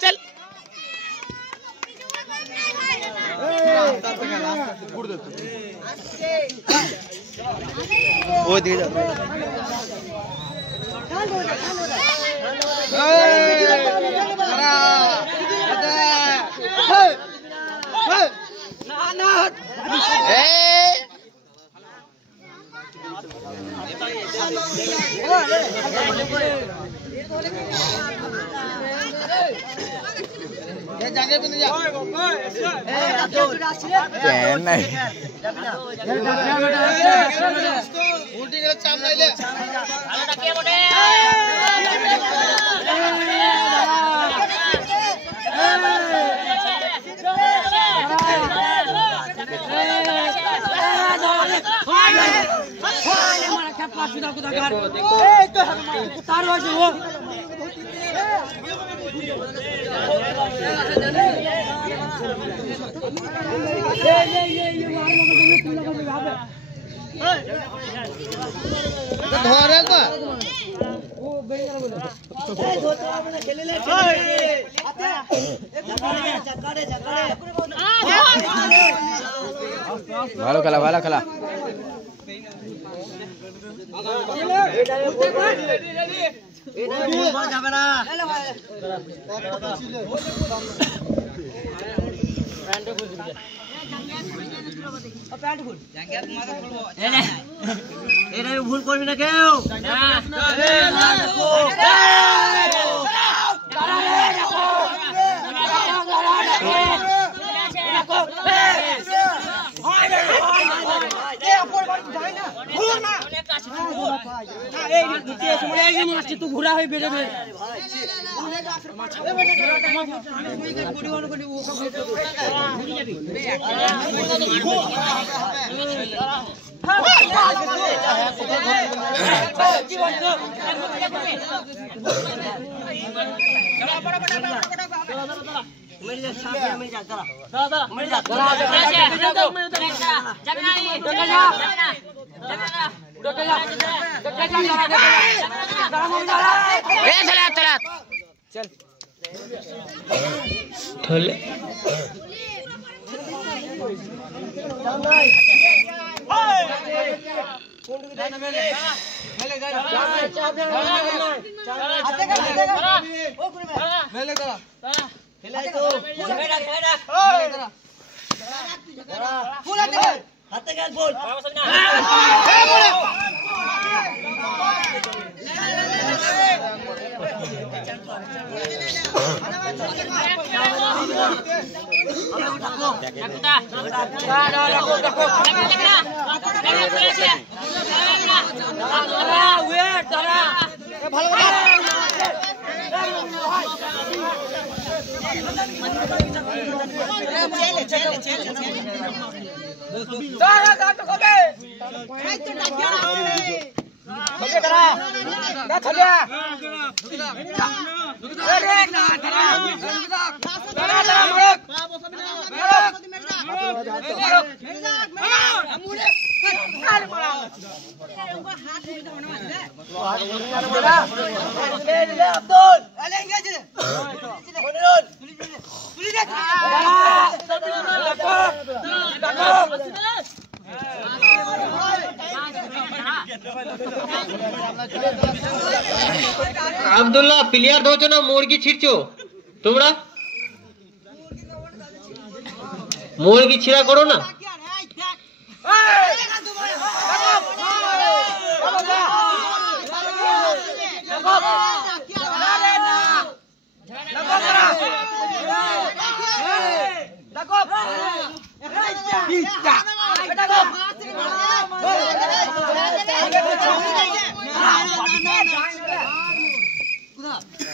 चल वो दिख ভালো খেলা ভালো খেলা ভুল করবি না কেউ तू घुरा है बेरे में चल আব্দুল্লাহ প্লেয়ার দোছো না মুরগি ছিড়ছো তোমরা মুরগি ছিড়া করো না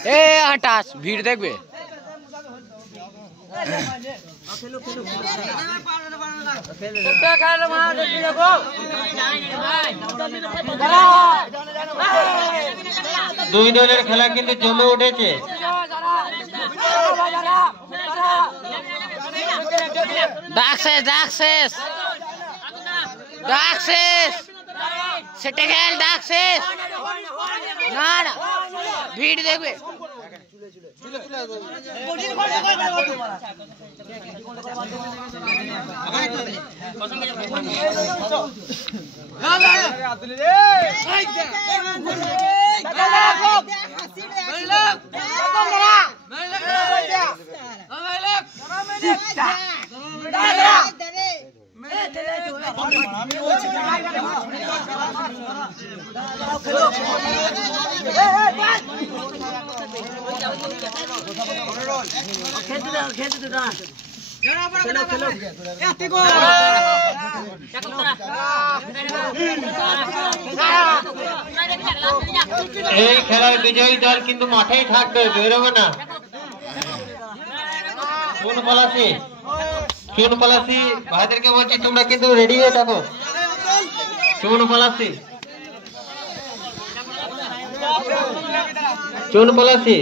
ए हटास भीड़ देखबे দুই দলের খেলা কিন্তু জমে উঠেছে ডাক শেষ সেটা খেল ডাক শেষ না না ভিড় দেখবে এই খেলার বিজয়ী দল কিন্তু মাঠেই থাকবে, বেরোবে না। চুন পলাশি ভাইদেরকে বলছি তোমরা কিন্তু রেডি হয়ে থাকো। চুন পলাশি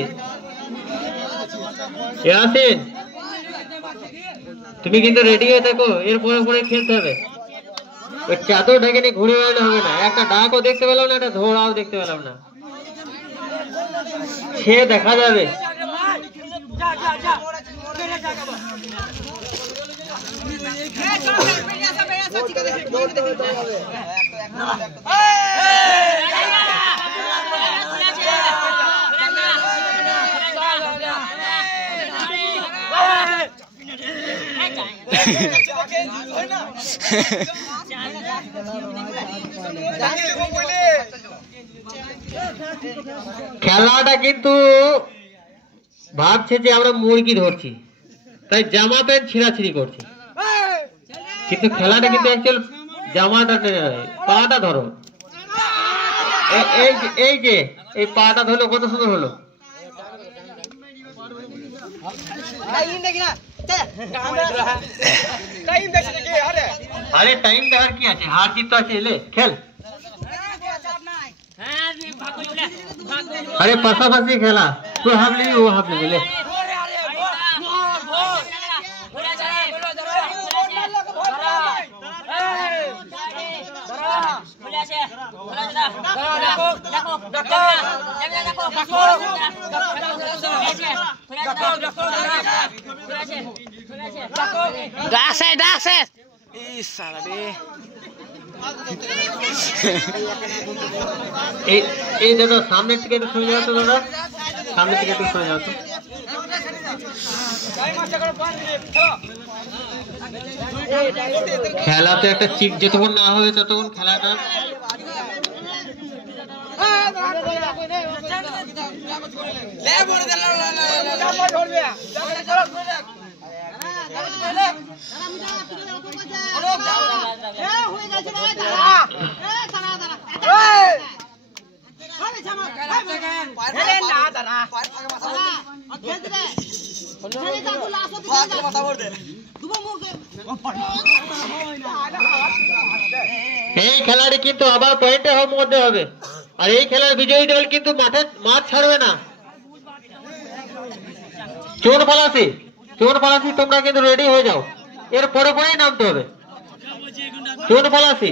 ইয়াসিন তুমি কিন্তু রেডি হয়ে থাকো, এরপরে পরে খেলতে হবে। ওই চাদর ঢেকে নিয়ে ঘুরে বেড়ালে হবে না। একটা ডাকও দেখতে পেলাম না, একটা ধোড়াও দেখতে পেলাম না। সে দেখা যাবে। খেলাটা কিন্তু ভাবছে যে আমরা মুরগি ধরছি, তাই জামা প্যান্ট ছিঁড়াছিঁড়ি করছি, কিন্তু খেলাটা কিন্তু অ্যাকচুয়াল জামাটা পাটা ধরো। এই যে এই পাটা ধরলো কত সুন্দর হলো। আরে টাইম দেখার কি আছে, হার জিত তো আছে। এলে খেল, আরে পাশাপাশি খেলা, তুই হাফ নিবি ও হাফ নেবে। লে এই দাদা সামনের থেকে একটু শুনে যাও তো, দাদা সামনের থেকে একটু শুনে যাও তো। খেলাতে একটা চিক যতক্ষণ না হবে ততক্ষণ খেলাটা এই খেলাটি কিন্তু আবার পয়েন্টে মধ্যে হবে। আর এই খেলার বিজয়ী দল কিন্তু মাঠ ছাড়বে না। চোর পালাসি তোমরা কিন্তু রেডি হয়ে যাও, এর পরে পরেই নামতে হবে। চোর পালাসি